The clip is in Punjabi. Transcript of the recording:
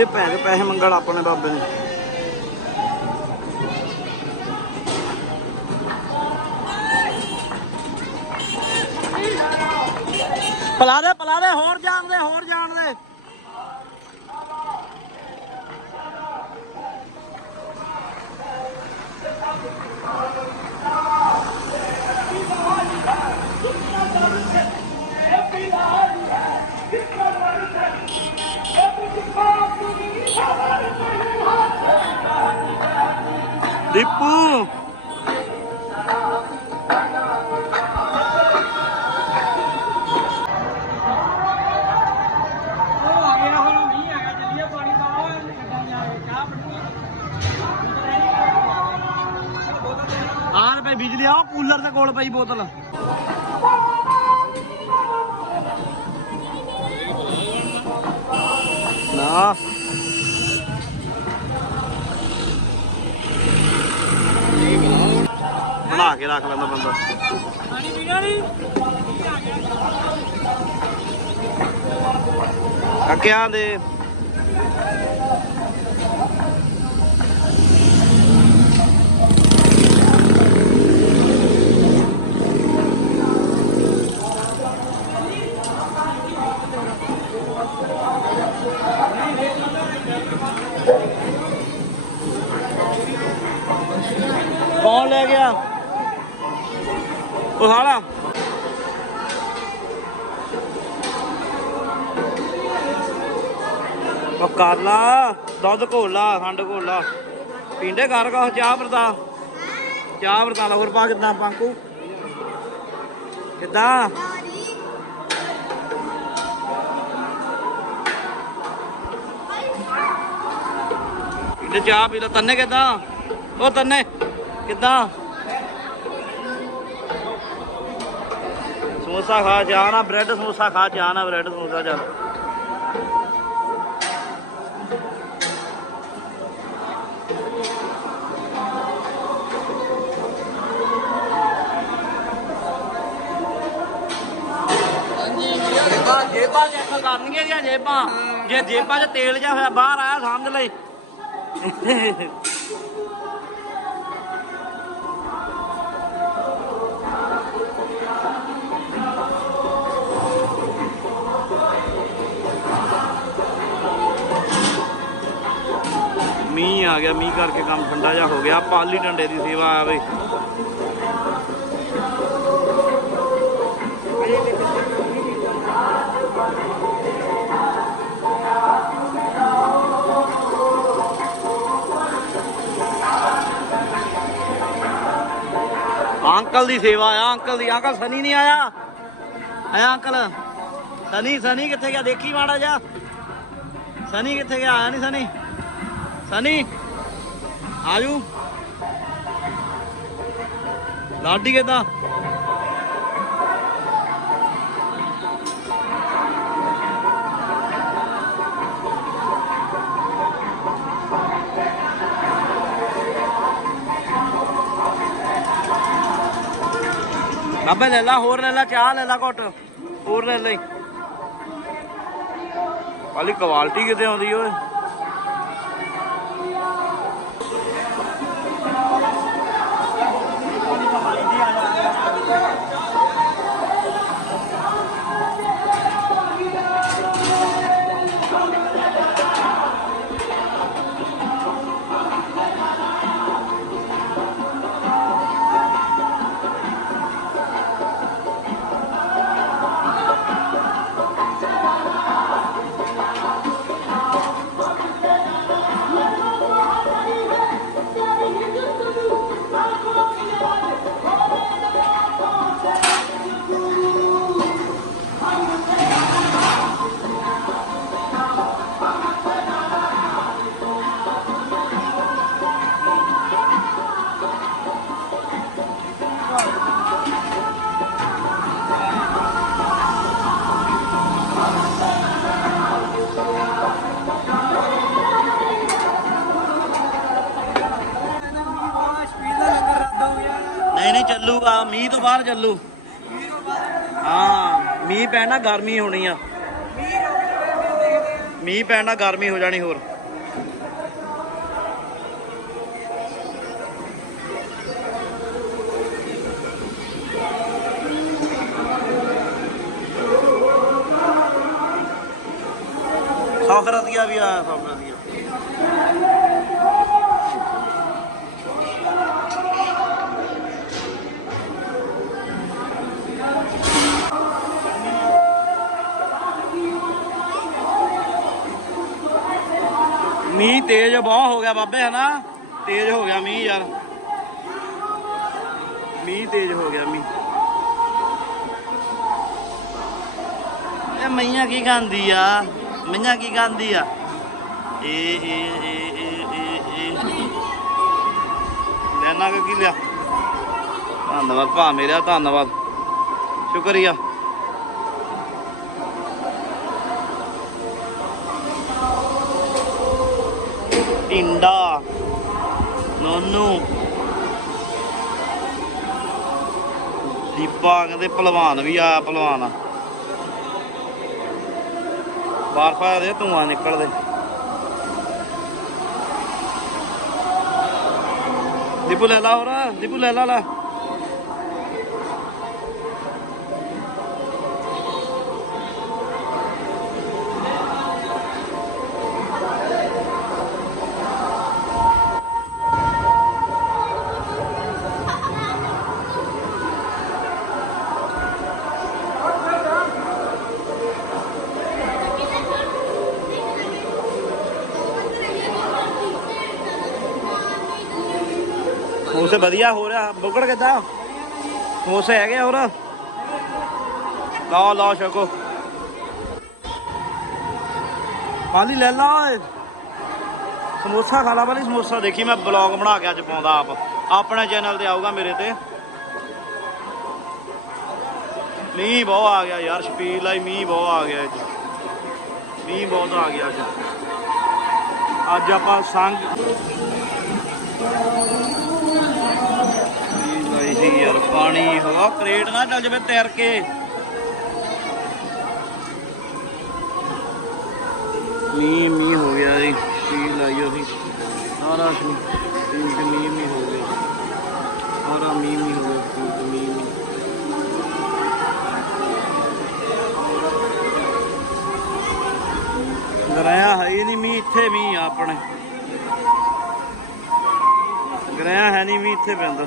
ਇਹ ਭੈਣ ਪੈਸੇ ਮੰਗਣ ਆਪਣੇ ਬਾਬੇ ਨੇ। ਪਲਾ ਦੇ ਪਲਾ ਦੇ, ਹੋਰ ਜਾਣ ਦੇ, ਹੋਰ ਜਾਣ। ਪਈ ਬੋਤਲ। ਨਾ। ਬਣਾ ਕੇ ਰੱਖ ਲੈਂਦਾ ਬੰਦਾ। ਪਾਣੀ ਪੀਣਾ ਨਹੀਂ ਕੱਕਿਆਂ ਦੇ। ਲੈ ਗਿਆ। ਉਹ ਸਾਲਾ। ਉਹ ਕਰ ਲਾ, ਦੁੱਧ ਘੋਲ ਲਾ, ਖੰਡ ਘੋਲ ਲਾ। ਪੀਂਦੇ ਕਰ ਕਾ ਚਾਹ ਵਰਤਾ ਚਾਹ ਵਰਤਾ ਲਾ ਹੋਰ ਪਾ ਕਿਦਾਂ, ਪਾਂਕੂ? ਕਿਦਾਂ? ਪੀਂਦੇ ਚਾਹ, ਪੀ ਲਾ। ਤੰਨੇ ਕਿਦਾਂ? ਉਹ ਤੰਨੇ। ਕਿੱਦਾਂ? ਸਮੋਸਾ ਖਾ ਜਾਣਾ ਬ੍ਰੈਡ ਸਮੋਸਾ ਖਾ ਜਾਣਾ ਬ੍ਰੈਡ ਸਮੋਸਾ, ਚੱਲ। ਜੇਬਾਂ ਜੇਬਾਂ ਕਰਨੀਆਂ ਦੀਆਂ ਜੇਬਾਂ? ਜੇ ਜੇਬਾਂ 'ਚ ਤੇਲ ਜਾ ਹੋਇਆ, ਬਾਹਰ ਆਇਆ ਸਮਝ ਲਈ ਮੀਂਹ ਆ ਗਿਆ, ਮੀਂਹ ਕਰਕੇ ਕੰਮ ਠੰਡਾ ਜਿਹਾ ਹੋ ਗਿਆ। ਪਾਲੀ ਡੰਡੇ ਦੀ ਸੇਵਾ ਆਵੇ ਅੰਕਲ ਦੀ ਸੇਵਾ ਆ, ਅੰਕਲ ਦੀ। ਅੰਕਲ, ਸਨੀ ਨਹੀਂ ਆਇਆ? ਆਇਆ ਅੰਕਲ? ਸਨੀ ਸਨੀ ਕਿੱਥੇ ਗਿਆ? ਦੇਖੀ ਮਾੜਾ ਜਾ ਸਨੀ ਕਿੱਥੇ ਗਿਆ? ਆਇਆ ਨਹੀਂ ਸਨੀ? ਸਨੀ ਆਜੂ ਲਾਡੀ ਕਿਦਾਂ? ਬਾਬੇ ਲੈ ਲਾ, ਹੋਰ ਲੈ ਲਾ, ਚਾਹ ਲੈ ਲਾ ਘੁੱਟ, ਹੋਰ ਲੈ ਲੈ ਵਾਲੀ ਕੁਆਲਿਟੀ ਕਿਤੇ ਆਉਂਦੀ ਓਏ। ਮੀਂਹ ਤੋਂ ਬਾਅਦ ਚੱਲੂ। ਹਾਂ, ਮੀਂਹ ਪੈਣਾ, ਗਰਮੀ ਹੋਣੀ ਆ। ਮੀਂਹ ਪੈਣ ਨਾਲ ਗਰਮੀ ਹੋ ਜਾਣੀ ਹੋਰ। ਸੌਖ ਰਤੀਆ ਵੀ ਆਇਆ ਸੌਖ ਮੀਂਹ ਤੇਜ਼ ਬਹੁਤ ਹੋ ਗਿਆ ਬਾਬੇ, ਹਨਾ? ਤੇਜ਼ ਹੋ ਗਿਆ ਮੀਂਹ ਯਾਰ। ਮੀਂਹ ਤੇਜ਼ ਹੋ ਗਿਆ ਮੀਂਹ। ਇਹ ਮਈਆਂ ਕੀ ਗਾਂਦੀ ਆ? ਮਈਆਂ ਕੀ ਗਾਂਦੀ ਆ? ਇਹ ਇਹ ਇਹ ਇਹ ਇਹ ਇਹ ਲੈਣਾ ਕਿ ਲਿਆ? ਧੰਨਵਾਦ ਭਾ ਮੇਰਾ, ਧੰਨਵਾਦ। ਸ਼ੁਕਰੀਆ। ਟਿੰਡਾ। ਨੋਨੂ। ਦੀਪਾ ਕਹਿੰਦੇ ਪਹਿਲਵਾਨ ਵੀ ਆਇਆ ਪਹਿਲਵਾਨ। ਬਾਹਰ ਪਾ ਦੇ, ਧੂਆਂ ਨਿਕਲਦੇ ਦੀਪੂ ਲੈ ਲਾ ਹੋਰ, ਦੀਪੂ ਲੈ ਲਾ ਲਾ। ਸਮੋਸੇ ਵਧੀਆ ਹੋ ਰਿਹਾ। ਬੁਗੜ ਕਿੱਦਾਂ? ਸਮੋਸੇ ਹੈਗੇ ਆ ਹੋਰ? ਲਓ ਲਓ ਛਕੋ। ਪਾਲੀ ਲੈ ਲਾ ਸਮੋਸਾ ਖਾ ਲਾ ਵਾਲੀ ਸਮੋਸਾ ਦੇਖੀ ਮੈਂ ਬਲੌਗ ਬਣਾ ਕੇ ਅੱਜ ਪਾਉਂਦਾ ਆਪ। ਆਪਣੇ ਚੈਨਲ ਤੇ ਆਊਗਾ ਮੇਰੇ ਤੇ। ਮੀਂਹ ਬਹੁਤ ਆ ਗਿਆ ਯਾਰ ਸ਼ਪੀਲ ਆਈ ਮੀਂਹ ਬਹੁਤ ਆ ਗਿਆ ਅੱਜ। ਮੀਂਹ ਬਹੁਤ ਆ ਗਿਆ ਅੱਜ। ਅੱਜ ਆਪਾਂ ਸੰਗ ਪਾਣੀ, ਹਵਾ ਕਰੇਟ ਨਾ ਚੱਲ ਜਵੇ ਤੈਰ ਕੇ। ਮੀਂਹ ਮੀਂਹ ਹੋ ਗਿਆ ਜੀ ਕੀ ਲਾਈ ਉਹਦੀ ਸਾਰਾ ਸੀ ਠੀਕ, ਮੀਂਹ ਮੀਂਹ ਹੋ ਗਿਆ। ਸਾਰਾ ਮੀਂਹ ਮੀਂਹ ਹੋ ਗਿਆ, ਠੀਕ, ਮੀਂਹ ਮੀਂਹ। ਗਰਾਇਆ ਹੈ ਨਹੀਂ ਮੀਂਹ, ਇੱਥੇ ਮੀਂਹ ਆਪਣੇ। ਗਰਾਇਆ ਹੈ ਨਹੀਂ ਮੀ ਇੱਥੇ ਪੈਂਦਾ।